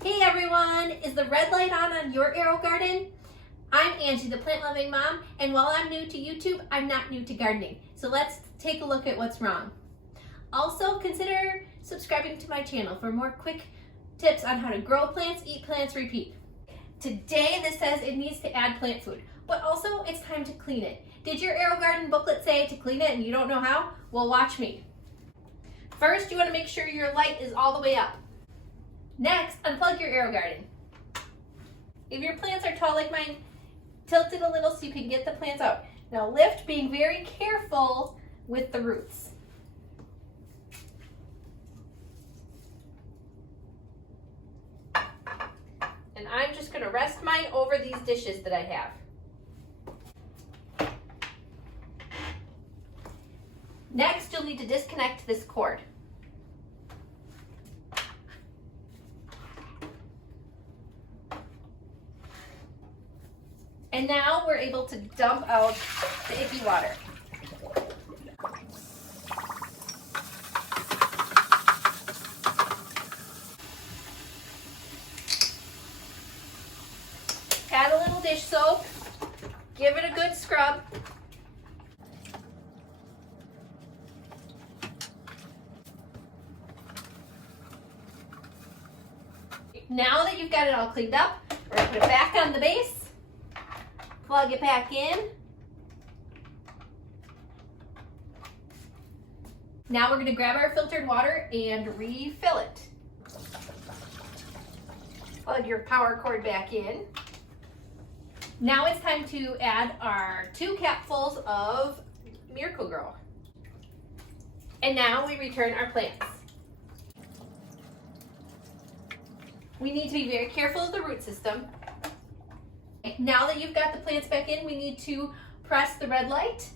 Hey everyone, is the red light on your Aerogarden? I'm Angie, the plant loving mom, and while I'm new to YouTube, I'm not new to gardening. So let's take a look at what's wrong. Also, consider subscribing to my channel for more quick tips on how to grow plants, eat plants, repeat. Today this says it needs to add plant food, but also it's time to clean it. Did your Aerogarden booklet say to clean it and you don't know how? Well, watch me. First, you want to make sure your light is all the way up. Next, unplug your Aerogarden. If your plants are tall like mine, tilt it a little so you can get the plants out. Now lift, being very careful with the roots. And I'm just going to rest mine over these dishes that I have. Next, you'll need to disconnect this cord. And now we're able to dump out the icky water. Add a little dish soap, give it a good scrub. Now that you've got it all cleaned up, we're going to put it back on the base. Plug it back in. Now we're going to grab our filtered water and refill it. Plug your power cord back in. Now it's time to add our 2 capfuls of Miracle-Gro. And now we return our plants. We need to be very careful of the root system. Now that you've got the plants back in, we need to press the red light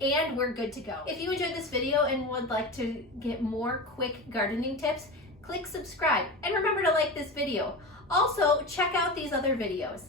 and we're good to go. If you enjoyed this video and would like to get more quick gardening tips, click subscribe and remember to like this video. Also, check out these other videos.